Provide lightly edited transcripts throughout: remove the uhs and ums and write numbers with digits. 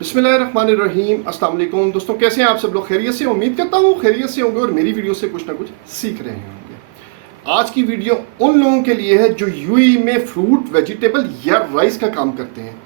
बिस्मिल्लाहिर्रहमानिर्रहीम। अस्सलाम वालेकुम दोस्तों, कैसे हैं आप सब लोग? खैरियत से? उम्मीद करता हूँ खैरियत से होंगे और मेरी वीडियो से कुछ ना कुछ सीख रहे होंगे। आज की वीडियो उन लोगों के लिए है जो यूएई में फ्रूट, वेजिटेबल या राइस का काम करते हैं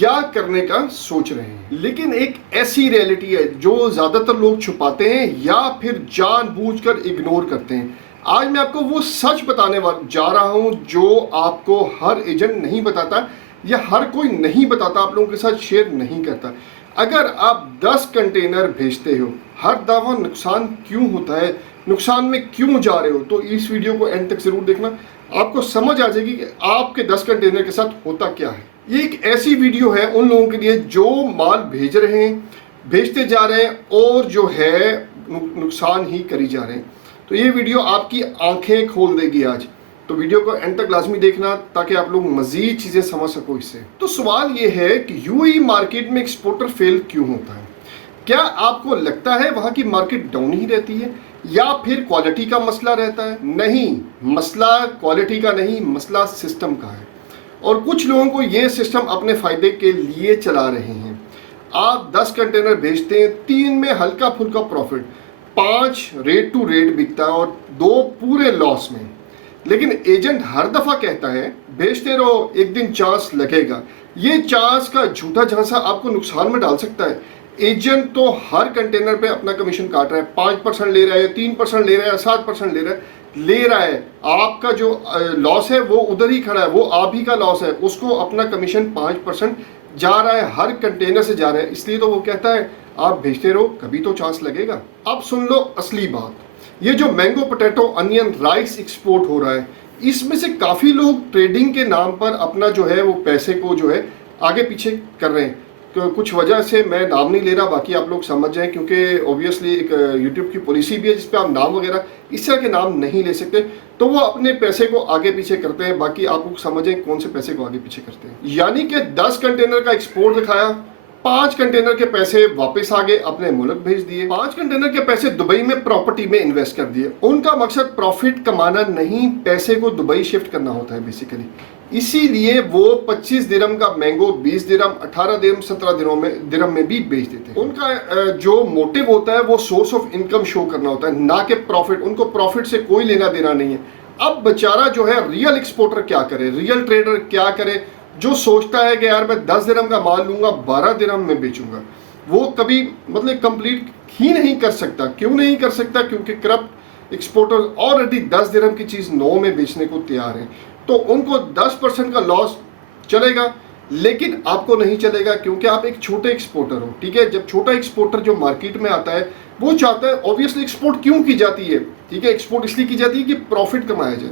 या करने का सोच रहे हैं, लेकिन एक ऐसी रियलिटी है जो ज़्यादातर लोग छुपाते हैं या फिर जानबूझकर इग्नोर करते हैं। आज मैं आपको वो सच बताने जा रहा हूँ जो आपको हर एजेंट नहीं बताता या हर कोई नहीं बताता, आप लोगों के साथ शेयर नहीं करता। अगर आप 10 कंटेनर भेजते हो, हर दफ़ा नुकसान क्यों होता है, नुकसान में क्यों जा रहे हो, तो इस वीडियो को एंड तक ज़रूर देखना। आपको समझ आ जाएगी कि आपके 10 कंटेनर के साथ होता क्या है। ये एक ऐसी वीडियो है उन लोगों के लिए जो माल भेज रहे हैं, भेजते जा रहे हैं और जो है नुकसान ही करी जा रहे हैं। तो ये वीडियो आपकी आंखें खोल देगी आज। तो वीडियो को एंड तक लाजमी देखना ताकि आप लोग मजीद चीज़ें समझ सको इससे। तो सवाल ये है कि यूएई मार्केट में एक्सपोर्टर फेल क्यों होता है? क्या आपको लगता है वहाँ की मार्केट डाउन ही रहती है या फिर क्वालिटी का मसला रहता है? नहीं, मसला क्वालिटी का नहीं, मसला सिस्टम का है। और कुछ लोगों को ये सिस्टम अपने फ़ायदे के लिए चला रहे हैं। आप 10 कंटेनर भेजते हैं, 3 में हल्का फुल्का प्रॉफिट, 5 रेट टू रेट बिकता है और 2 पूरे लॉस में। लेकिन एजेंट हर दफ़ा कहता है बेचते रहो, एक दिन चांस लगेगा। ये चांस का झूठा झांसा आपको नुकसान में डाल सकता है। एजेंट तो हर कंटेनर पे अपना कमीशन काट रहा है, 5% ले रहा है, 3% ले रहा है, 7% ले रहा है। आपका जो लॉस है वो उधर ही खड़ा है, वो आप ही का लॉस है। उसको अपना कमीशन 5% जा रहा है, हर कंटेनर से जा रहा है। इसलिए तो वो कहता है आप भेजते रहो, कभी तो चांस लगेगा। अब सुन लो असली बात। ये जो mango, potato, onion, rice export हो रहा है, इसमें से काफ़ी लोग ट्रेडिंग के नाम पर अपना जो है वो पैसे को जो है आगे पीछे कर रहे हैं। तो कुछ वजह से मैं नाम नहीं ले रहा, बाकी आप लोग समझ जाएं, क्योंकि ऑब्वियसली एक यूट्यूब की पॉलिसी भी है जिस पे आप नाम वगैरह इस तरह के नाम नहीं ले सकते। तो वो अपने पैसे को आगे पीछे करते हैं, बाकी आप लोग समझें कौन से पैसे को आगे पीछे करते हैं। यानी कि 10 कंटेनर का एक्सपोर्ट दिखाया, 5 कंटेनर के पैसे वापस आ गए, अपने मुल्क भेज दिए। 5 कंटेनर के पैसे दुबई में प्रॉपर्टी में इन्वेस्ट कर दिए। उनका मकसद प्रॉफिट कमाना नहीं, पैसे को दुबई शिफ्ट करना होता है बेसिकली। इसीलिए वो 25 दिरहम का मैंगो 20 दिरहम, 18 दिरहम, 17 दिरहम में भी बेच देते हैं। उनका जो मोटिव होता है वो सोर्स ऑफ इनकम शो करना होता है, ना कि प्रॉफिट। उनको प्रॉफिट से कोई लेना देना नहीं है। अब बेचारा जो है रियल एक्सपोर्टर क्या करे, रियल ट्रेडर क्या करे, जो सोचता है कि यार मैं 10 दिरहम का माल लूंगा, 12 दिरहम में बेचूंगा, वो कभी मतलब कंप्लीट ही नहीं कर सकता। क्यों नहीं कर सकता? क्योंकि करप्ट एक्सपोर्टर ऑलरेडी 10 दिरहम की चीज़ 9 में बेचने को तैयार है। तो उनको 10% का लॉस चलेगा, लेकिन आपको नहीं चलेगा क्योंकि आप एक छोटे एक्सपोर्टर हो। ठीक है, जब छोटा एक्सपोर्टर जो मार्केट में आता है वो चाहता है, ऑब्वियसली एक्सपोर्ट क्यों की जाती है? ठीक है, एक्सपोर्ट इसलिए की जाती है कि प्रॉफिट कमाया जाए।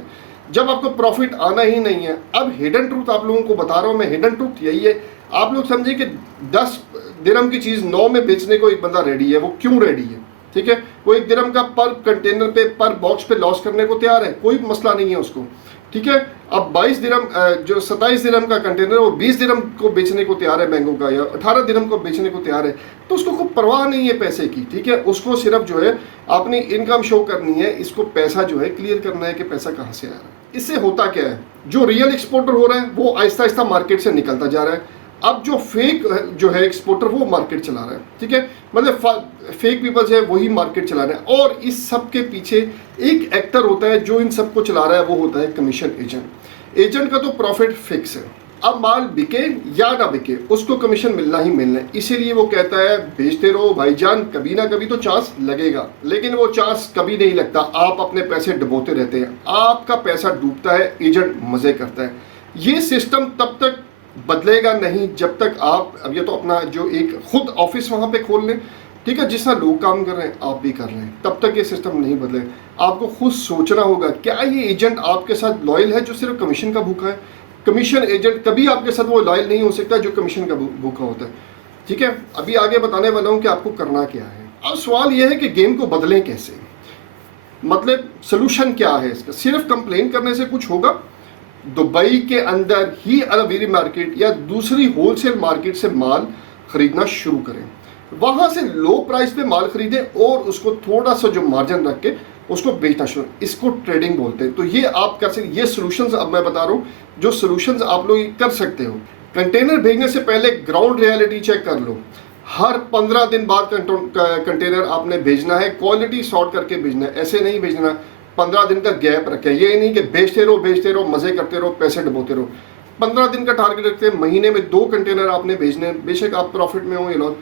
जब आपको प्रॉफिट आना ही नहीं है, अब हिडन ट्रूथ आप लोगों को बता रहा हूँ मैं, हिडन ट्रूथ यही है। आप लोग समझिए कि 10 दिरहम की चीज़ 9 में बेचने को एक बंदा रेडी है। वो क्यों रेडी है? ठीक है, वो 1 दिरहम का पर कंटेनर पे, पर बॉक्स पे लॉस करने को तैयार है, कोई मसला नहीं है उसको। ठीक है, अब 22 दिरहम जो 27 दिरहम का कंटेनर वो 20 दिरहम को बेचने को तैयार है मैंगो का, या 18 दिरहम को बेचने को तैयार है, तो उसको कोई परवाह नहीं है पैसे की। ठीक है, उसको सिर्फ जो है अपनी इनकम शो करनी है, इसको पैसा जो है क्लियर करना है कि पैसा कहाँ से आ रहा है। इससे होता क्या है, जो रियल एक्सपोर्टर हो रहा है वो आहिस्ता आहिस्ता मार्केट से निकलता जा रहा है। अब जो फेक जो है एक्सपोर्टर वो मार्केट चला रहा है। ठीक है, मतलब फेक पीपल्स है वही मार्केट चला रहे हैं। और इस सब के पीछे एक एक्टर होता है जो इन सबको चला रहा है, वो होता है कमीशन एजेंट। एजेंट का तो प्रॉफिट फिक्स है। अब माल बिके या ना बिके, उसको कमीशन मिलना ही मिलना है। इसीलिए वो कहता है बेचते रहो भाईजान, कभी ना कभी तो चांस लगेगा। लेकिन वो चांस कभी नहीं लगता, आप अपने पैसे डुबोते रहते हैं, आपका पैसा डूबता है, एजेंट मजे करता है। ये सिस्टम तब तक बदलेगा नहीं जब तक आप, अब ये तो अपना जो एक खुद ऑफिस वहाँ पे खोल लें, ठीक है, जिस तरह लोग काम कर रहे हैं आप भी कर रहे हैं, तब तक ये सिस्टम नहीं बदलेगा। आपको खुद सोचना होगा क्या ये एजेंट आपके साथ लॉयल है जो सिर्फ कमीशन का भूखा है? कमीशन एजेंट कभी आपके साथ वो लॉयल नहीं हो सकता जो कमीशन का भूखा होता है। ठीक है, अभी आगे बताने वाला हूँ कि आपको करना क्या है। अब सवाल यह है कि गेम को बदलें कैसे, मतलब सोल्यूशन क्या है इसका? सिर्फ कंप्लेन करने से कुछ होगा? दुबई के अंदर ही अलवेरी मार्केट या दूसरी होलसेल मार्केट से माल खरीदना शुरू करें, वहाँ से लो प्राइस पे माल खरीदें और उसको थोड़ा सा जो मार्जिन रख के उसको बेचना शुरू, इसको ट्रेडिंग बोलते हैं। तो ये आप कर सकते, ये सोल्यूशंस अब मैं बता रहा हूँ जो सोल्यूशंस आप लोग कर सकते हो। कंटेनर भेजने से पहले ग्राउंड रियलिटी चेक कर लो। हर 15 दिन बाद कंटेनर आपने भेजना है, क्वालिटी सॉर्ट करके भेजना है, ऐसे नहीं भेजना 15 दिन का गैप रखें। ये नहीं कि बेचते रहो मजे करते रहो, पैसे डबोते रहो। 15 दिन का टारगेट रखते हैं, महीने में 2 कंटेनर आपने भेजने हैं। बेशक आप प्रॉफिट में हो या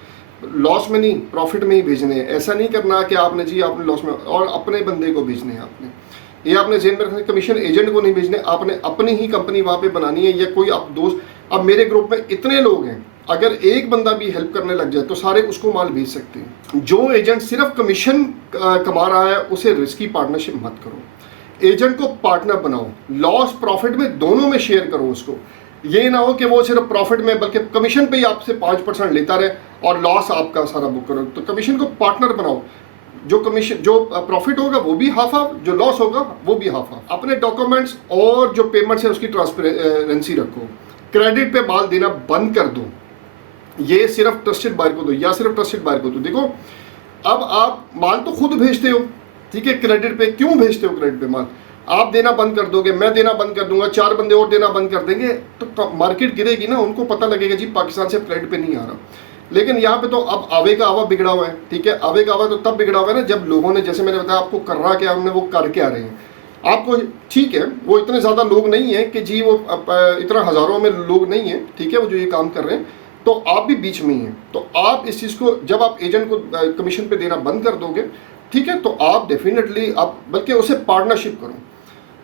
लॉस में नहीं, प्रॉफिट में ही भेजने हैं। ऐसा नहीं करना कि आपने जी आपने लॉस में, और अपने बंदे को भेजने हैं आपने, ये आपने जेन में रखना। कमीशन एजेंट को नहीं भेजने, आपने अपनी ही कंपनी वहाँ पे बनानी है या कोई आप दोस्त। अब मेरे ग्रुप में इतने लोग हैं, अगर एक बंदा भी हेल्प करने लग जाए तो सारे उसको माल भेज सकते हैं। जो एजेंट सिर्फ कमीशन कमा रहा है उसे रिस्की पार्टनरशिप मत करो, एजेंट को पार्टनर बनाओ, लॉस प्रॉफिट में दोनों में शेयर करो उसको। ये ना हो कि वो सिर्फ प्रॉफिट में बल्कि कमीशन पे ही आपसे 5% लेता रहे और लॉस आपका सारा बुक करो। तो कमीशन को पार्टनर बनाओ, जो कमीशन जो प्रॉफिट होगा वो भी हाफ हाफ, जो लॉस होगा वो भी हाफ हाफ। अपने डॉक्यूमेंट्स और जो पेमेंट्स है उसकी ट्रांसपेरेंसी रखो। क्रेडिट पे माल देना बंद कर दो, ये सिर्फ ट्रस्टेड बायर को दो या सिर्फ ट्रस्टेड बायर को दो। देखो अब आप माल तो खुद भेजते हो, ठीक है, क्रेडिट पे क्यों भेजते हो? क्रेडिट पे माल आप देना बंद कर दोगे, मैं देना बंद कर दूंगा, 4 बंदे और देना बंद कर देंगे तो मार्केट गिरेगी ना, उनको पता लगेगा जी पाकिस्तान से क्रेडिट पे नहीं आ रहा। लेकिन यहाँ पे तो अब आवे का आवा बिगड़ा हुआ है, ठीक है। आवे का आवा तो तब बिगड़ा हुआ है ना जब लोगों ने, जैसे मैंने बताया आपको, कर रहा क्या हमने, वो करके आ रहे हैं आपको, ठीक है। वो इतने ज़्यादा लोग नहीं है कि जी वो इतना हज़ारों में लोग नहीं है, ठीक है, वो जो ये काम कर रहे हैं, तो आप भी बीच में ही हैं। तो आप इस चीज़ को, जब आप एजेंट को कमीशन पे देना बंद कर दोगे, ठीक है, तो आप डेफिनेटली आप बल्कि उसे पार्टनरशिप करो,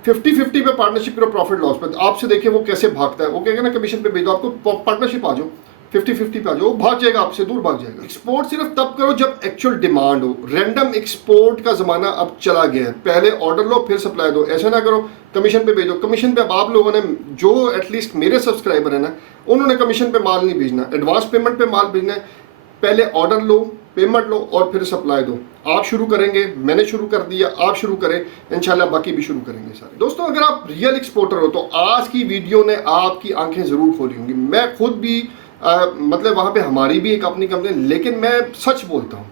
50-50 पे पार्टनरशिप करो, प्रॉफिट लॉस पे। आपसे देखिए वो कैसे भागता है, वो कहेगा ना कमीशन पे भेज दो, आपको पार्टनरशिप आ जाओ, 50-50 पे आ जाओ, भाग जाएगा आपसे, दूर भाग जाएगा। एक्सपोर्ट सिर्फ तब करो जब एक्चुअल डिमांड हो। रैंडम एक्सपोर्ट का ज़माना अब चला गया है, पहले ऑर्डर लो फिर सप्लाई दो, ऐसा ना करो कमीशन पे भेजो। कमीशन पे अब आप लोगों ने, जो एटलीस्ट मेरे सब्सक्राइबर है ना, उन्होंने कमीशन पे माल नहीं भेजना, एडवांस पेमेंट पे माल भेजना है। पहले ऑर्डर लो, पेमेंट लो और फिर सप्लाई दो। आप शुरू करेंगे, मैंने शुरू कर दिया, आप शुरू करें, इंशाल्लाह बाकी भी शुरू करेंगे सारे। दोस्तों अगर आप रियल एक्सपोर्टर हो तो आज की वीडियो ने आपकी आंखें ज़रूर खोली होंगी। मैं खुद भी मतलब वहाँ पे हमारी भी एक अपनी कंपनी, लेकिन मैं सच बोलता हूँ,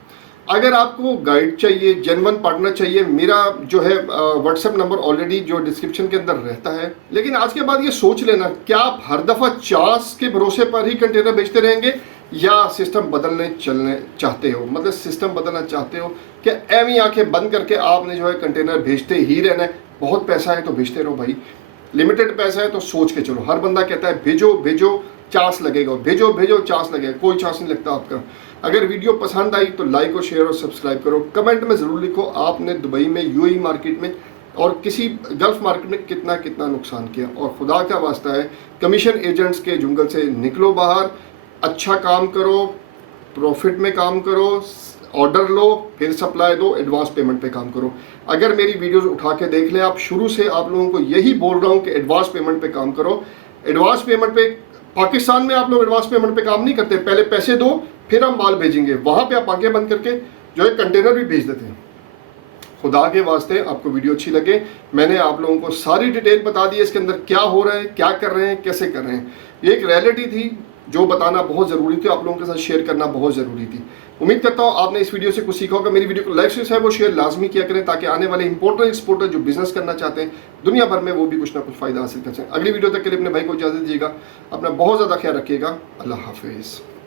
अगर आपको गाइड चाहिए, जेन्युइन पार्टनर चाहिए, मेरा जो है व्हाट्सएप नंबर ऑलरेडी जो डिस्क्रिप्शन के अंदर रहता है। लेकिन आज के बाद ये सोच लेना, क्या आप हर दफ़ा चांस के भरोसे पर ही कंटेनर बेचते रहेंगे या सिस्टम बदलने चलने चाहते हो, मतलब सिस्टम बदलना चाहते हो कि एवं आंखें बंद करके आपने जो है कंटेनर भेजते ही रहना है। बहुत पैसा है तो भेजते रहो भाई, लिमिटेड पैसा है तो सोच के चलो। हर बंदा कहता है भेजो भेजो चांस लगेगा, भेजो भेजो चांस लगेगा, कोई चांस नहीं लगता आपका। अगर वीडियो पसंद आई तो लाइक और शेयर और सब्सक्राइब करो। कमेंट में ज़रूर लिखो आपने दुबई में, यूएई मार्केट में और किसी गल्फ मार्केट में कितना कितना नुकसान किया। और खुदा का वास्ता है कमीशन एजेंट्स के जुंगल से निकलो बाहर, अच्छा काम करो, प्रॉफिट में काम करो, ऑर्डर लो फिर सप्लाई दो, एडवांस पेमेंट पे काम करो। अगर मेरी वीडियोस उठा के देख लें आप, शुरू से आप लोगों को यही बोल रहा हूँ कि एडवांस पेमेंट पे काम करो। एडवांस पेमेंट पे पाकिस्तान में आप लोग एडवांस पेमेंट पे काम नहीं करते, पहले पैसे दो फिर हम माल भेजेंगे। वहाँ पे आप आंखें बंद करके जो है कंटेनर भी भेज देते हैं। खुदा के वास्ते आपको वीडियो अच्छी लगे, मैंने आप लोगों को सारी डिटेल बता दी है, इसके अंदर क्या हो रहा है, क्या कर रहे हैं, कैसे कर रहे हैं। ये एक रियलिटी थी जो बताना बहुत ज़रूरी थी, आप लोगों के साथ शेयर करना बहुत ज़रूरी थी। उम्मीद करता हूँ आपने इस वीडियो से कुछ सीखा होगा। मेरी वीडियो को लाइक से वो शेयर लाजमी किया करें ताकि आने वाले इंपोर्टर एक्सपोर्टर जो बिजनेस करना चाहते हैं दुनिया भर में, वो भी कुछ ना कुछ फ़ायदा हासिल कर सकें। अगली वीडियो तक के लिए अपने भाई को इजाज़त दीजिएगा, अपना बहुत ज़्यादा ख्याल रखिएगा। अल्लाह हाफिज़।